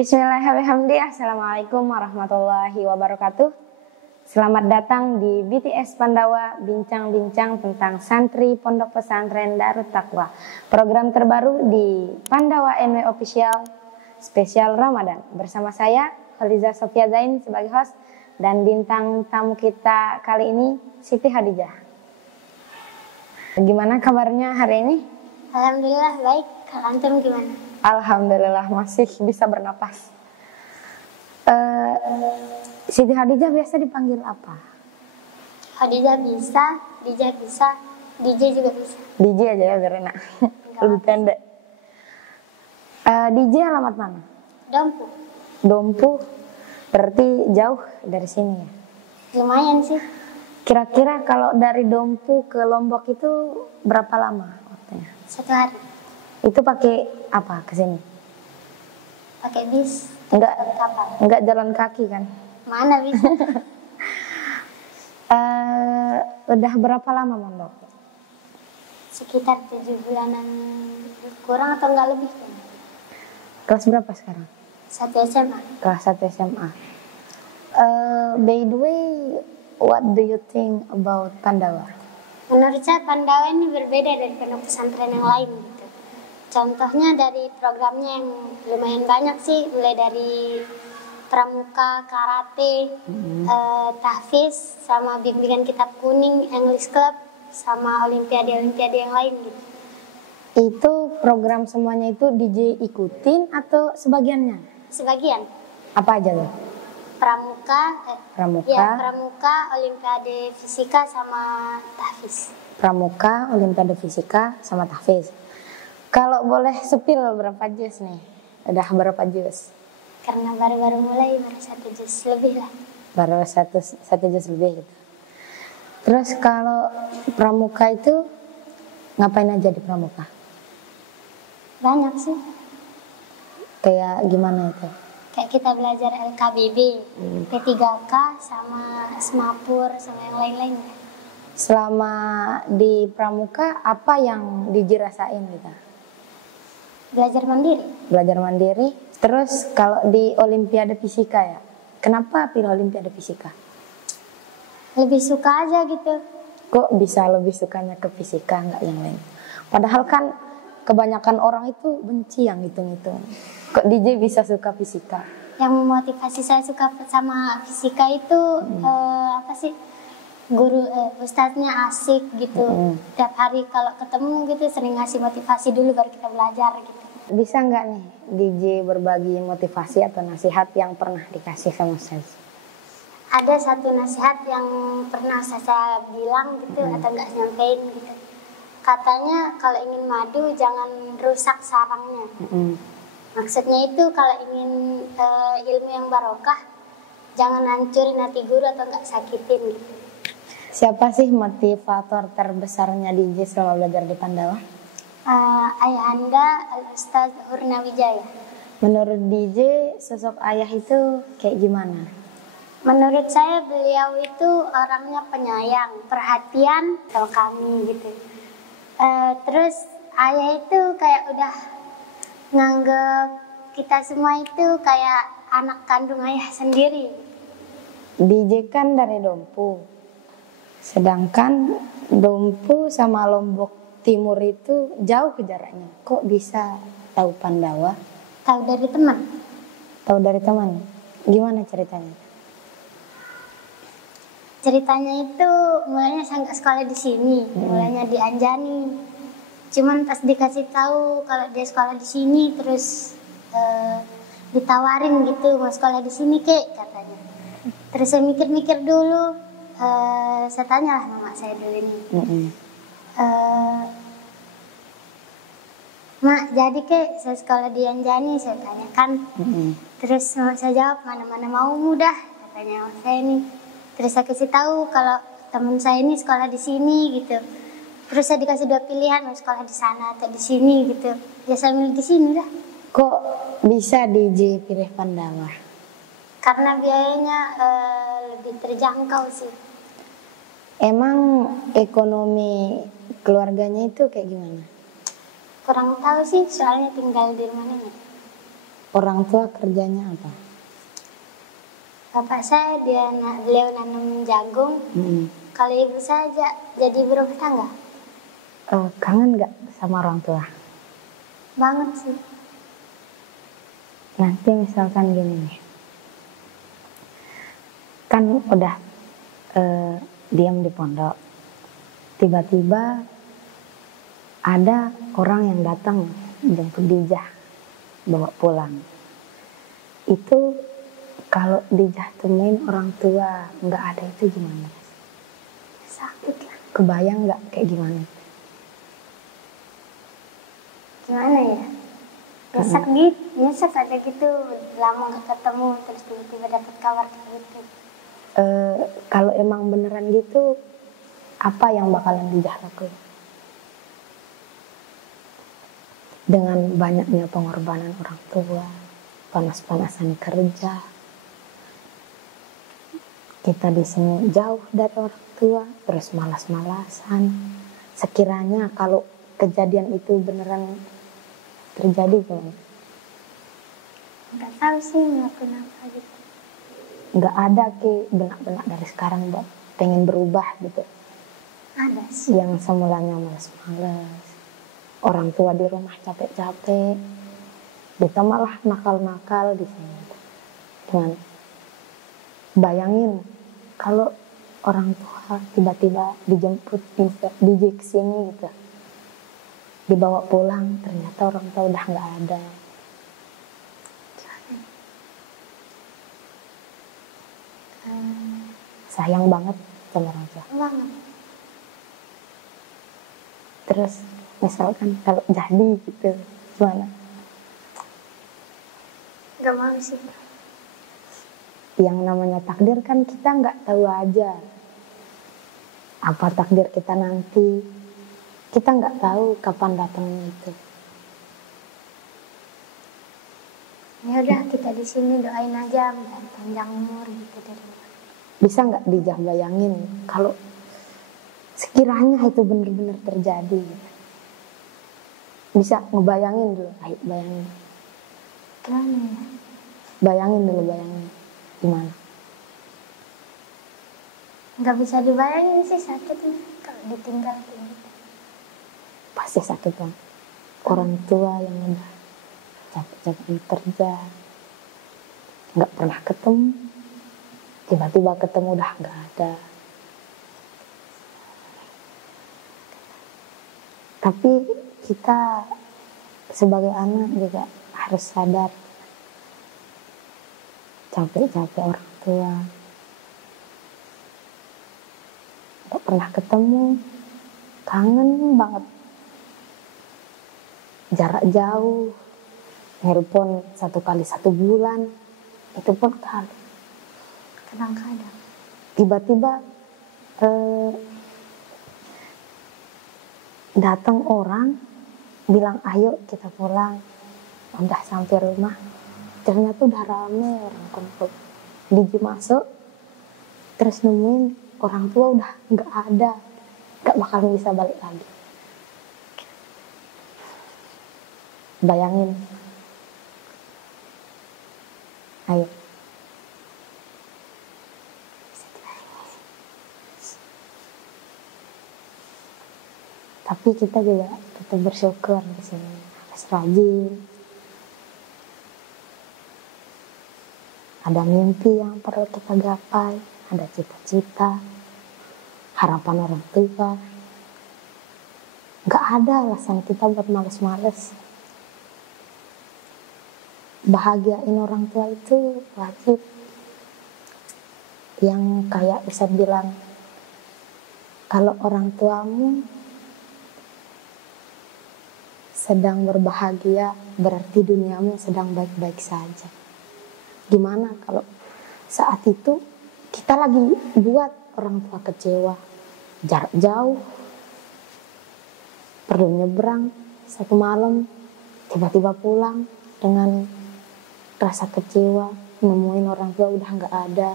Bismillahirrahmanirrahim. Assalamualaikum warahmatullahi wabarakatuh. Selamat datang di BTS Pandawa, bincang-bincang tentang santri Pondok Pesantren Darut Taqwa. Program terbaru di Pandawa NW Official spesial Ramadan. Bersama saya Khaliza Sofia Zain sebagai host dan bintang tamu kita kali ini Siti Hadijah. Gimana kabarnya hari ini? Alhamdulillah baik. Kalau antum gimana? Alhamdulillah masih bisa bernapas. Siti Hadijah biasa dipanggil apa? Hadijah bisa, Dija bisa, DJ juga bisa. DJ aja ya biar enak. Lebih pendek. DJ alamat mana? Dompu. Dompu. Berarti jauh dari sini ya? Lumayan sih. Kira-kira kalau dari Dompu ke Lombok itu berapa lama waktunya? 1 hari. Itu pakai apa ke sini? Pakai bis. Enggak, Kapal. enggak jalan kaki kan? Mana bisa? Udah berapa lama mondok? Sekitar 7 bulanan kurang atau enggak lebih kan? Kelas berapa sekarang? 1 SMA. Kelas 1 SMA. By the way, what do you think about Pandawa? Menurut saya Pandawa ini berbeda dari pondok pesantren yang lain gitu. Contohnya dari programnya yang lumayan banyak sih, mulai dari pramuka, karate, tahfiz, sama bimbingan kitab kuning, English Club, sama olimpiade-olimpiade yang lain gitu. Itu program semuanya itu DJ ikutin atau sebagiannya? Sebagian. Apa aja loh? Pramuka, pramuka, olimpiade fisika sama tahfiz. Pramuka, olimpiade fisika sama tahfiz. Kalau boleh sepil berapa juz nih? Udah berapa juz? Karena baru-baru mulai, baru 1 juz lebih lah. Baru satu juz lebih gitu. Terus kalau pramuka itu ngapain aja di pramuka? Banyak sih. Kayak gimana itu? Kayak kita belajar LKBB, P3K, sama Semapur, sama yang lain-lain. Selama di pramuka apa yang dirasain gitu? Belajar mandiri. Belajar mandiri. Terus kalau di olimpiade fisika ya, kenapa pilih olimpiade fisika? Lebih suka aja gitu. Kok bisa lebih sukanya ke fisika nggak yang lain? Padahal kan kebanyakan orang itu benci yang hitung-hitung. Kok DJ bisa suka fisika? Yang memotivasi saya suka sama fisika itu apa sih? Guru ustadznya asik gitu. Tiap hari kalau ketemu gitu sering ngasih motivasi dulu baru kita belajar gitu. Bisa nggak nih DJ berbagi motivasi atau nasihat yang pernah dikasih sama Ustaz? Ada satu nasihat yang pernah saya bilang gitu atau nggak nyampein gitu. Katanya kalau ingin madu jangan rusak sarangnya. Maksudnya itu kalau ingin ilmu yang barokah jangan hancurin hati guru atau nggak sakitin gitu. Siapa sih motivator terbesarnya DJ selama belajar di Pandawa? Ayahanda Al-Ustaz Hurnawijaya. Menurut DJ sosok ayah itu kayak gimana? Menurut saya beliau itu orangnya penyayang, perhatian sama kami gitu. Terus ayah itu kayak udah nganggep kita semua itu kayak anak kandung ayah sendiri. DJ kan dari Dompu. Sedangkan Dompu sama Lombok Timur itu jauh jaraknya. Kok bisa tahu Pandawa? Tahu dari teman. Tahu dari teman. Gimana ceritanya? Ceritanya itu mulanya saya nggak sekolah di sini, mulanya di Anjani. Cuman pas dikasih tahu kalau dia sekolah di sini, terus ditawarin gitu mau sekolah di sini kek katanya. Terus saya mikir-mikir dulu, saya tanya lah mama saya dulu ini. Mak, jadi kek saya sekolah di Anjani, saya tanyakan. Terus saya jawab mana-mana mau mudah katanya saya ini. Terus saya kasih tahu kalau teman saya ini sekolah di sini gitu. Terus saya dikasih 2 pilihan mau sekolah di sana atau di sini gitu. Ya saya milih di sini dah. Kok bisa DJ pilih Pandawa? Karena biayanya lebih terjangkau sih. Emang ekonomi keluarganya itu kayak gimana? Kurang tahu sih, soalnya tinggal di rumah nenek. Orang tua kerjanya apa? Bapak saya beliau nanam jagung. Kalau ibu saya jadi ibu rumah tangga. Kangen nggak sama orang tua? Banget sih. Nanti misalkan gini nih, kan udah diam di pondok, tiba-tiba ada orang yang datang jemput Dijah bawa pulang. Itu kalau Dijah temuin orang tua nggak ada, itu gimana? Sakit lah. Kebayang nggak kayak gimana? Gimana ya? Nyesek aja gitu, lama gak ketemu, terus tiba-tiba dapat kabar kayak gitu. Kalau emang beneran gitu, apa yang bakalan Dijah lakuin? Dengan banyaknya pengorbanan orang tua, panas-panasan kerja, kita di sini jauh dari orang tua, terus malas-malasan. Sekiranya kalau kejadian itu beneran terjadi gimana? Nggak tahu sih ngelakuin apa gitu. Nggak ada benak-benak dari sekarang Mbak pengen berubah gitu? Ada sih. Yang semulanya malas-malas, orang tua di rumah capek-capek, ditambah lah nakal-nakal di sini. Gimana? Bayangin kalau orang tua tiba-tiba dijemput di sini gitu, dibawa pulang, ternyata orang tua udah nggak ada. Sayang banget sama orang tua. Banget. Terus misalkan kalau jadi gitu, gimana? Gak mau sih. Yang namanya takdir kan kita nggak tahu aja apa takdir kita nanti. Kita nggak tahu kapan datangnya itu. Ya udah, kita di sini doain aja biar panjang umur gitu dari rumah. Bisa nggak Dijah bayangin kalau sekiranya itu benar-benar terjadi? Bisa ngebayangin dulu, ayo bayangin. Gimana ya? Bayangin dulu, bayangin gimana? Nggak bisa dibayangin sih, sakitnya kalau ditinggal gitu. Pasti sakit banget. Orang tua yang udah capek-capek kerja, nggak pernah ketemu, tiba-tiba ketemu udah nggak ada. Tapi kita sebagai anak juga harus sadar, capek-capek orang tua, nggak pernah ketemu, kangen banget. Jarak jauh, nelpon 1 kali 1 bulan, itu pun kali. Kadang-kadang Tiba-tiba datang orang bilang ayo kita pulang. Udah sampai rumah, ternyata udah rame orang kumpul. Diji masuk, terus nemuin orang tua udah nggak ada, nggak bakal bisa balik lagi. Bayangin, ayo. Tapi kita juga tetap bersyukur di sini, harus rajin. Ada mimpi yang perlu kita gapai, ada cita-cita, harapan orang tua. Gak ada alasan kita buat males-males. Bahagiain orang tua itu wajib. Yang kayak Ustadz bilang, kalau orang tuamu sedang berbahagia, berarti duniamu sedang baik-baik saja. Gimana kalau saat itu kita lagi buat orang tua kecewa, jarak jauh, perlu nyebrang 1 malam, tiba-tiba pulang dengan rasa kecewa, nemuin orang tua udah nggak ada.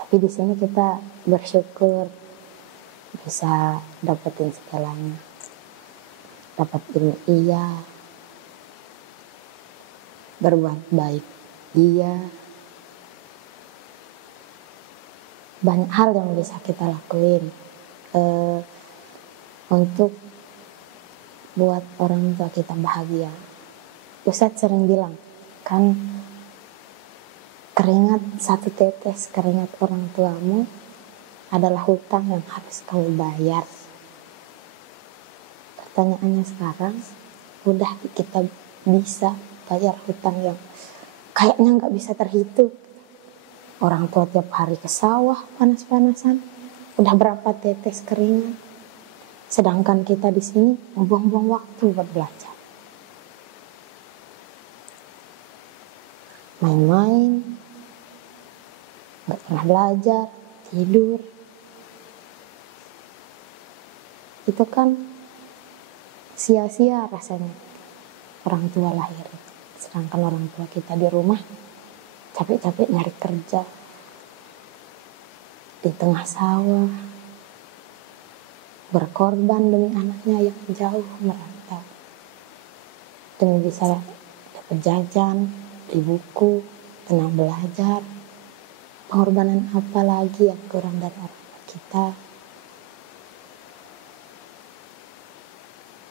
Tapi di sini kita bersyukur bisa dapetin segalanya, dapat ilmu iya, berbuat baik. Iya, banyak hal yang bisa kita lakuin untuk buat orang tua kita bahagia. Ustadz sering bilang, kan keringat, satu tetes keringat orang tuamu adalah hutang yang harus kamu bayar. Pertanyaannya sekarang, udah kita bisa bayar hutang yang kayaknya nggak bisa terhitung? Orang tua tiap hari ke sawah panas-panasan, udah berapa tetes keringat? Sedangkan kita di sini membuang-buang waktu buat belajar. Main-main, nggak pernah belajar, tidur. Itu kan sia-sia rasanya orang tua lahir. Sedangkan orang tua kita di rumah capek-capek nyari kerja di tengah sawah, berkorban demi anaknya yang jauh merantau, demi bisa dapat jajan, beli buku, tenang belajar. Pengorbanan apa lagi yang kurang dari orang tua kita?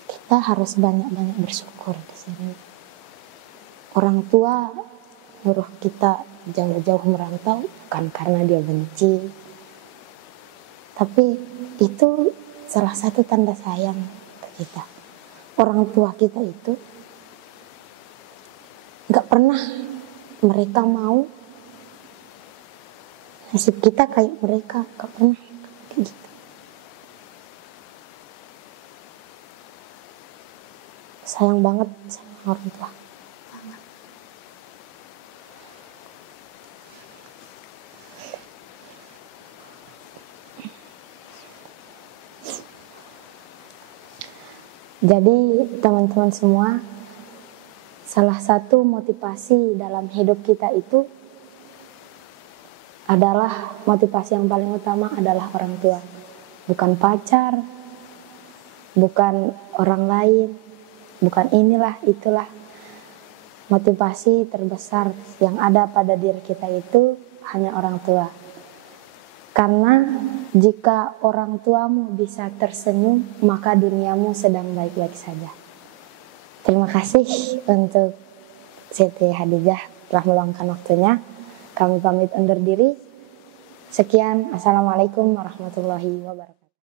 Kita harus banyak-banyak bersyukur di sini. Orang tua nyuruh kita jauh-jauh merantau bukan karena dia benci, tapi itu salah satu tanda sayang ke kita. Orang tua kita itu gak pernah mereka mau nasib kita kayak mereka, gak pernah kayak gitu. Sayang banget sama orang tua. Jadi teman-teman semua, salah satu motivasi dalam hidup kita itu adalah, motivasi yang paling utama adalah orang tua. Bukan pacar, bukan orang lain, bukan inilah itulah. Motivasi terbesar yang ada pada diri kita itu hanya orang tua. Karena jika orang tuamu bisa tersenyum, maka duniamu sedang baik-baik saja. Terima kasih untuk Siti Hadijah telah meluangkan waktunya. Kami pamit undur diri. Sekian, Assalamualaikum warahmatullahi wabarakatuh.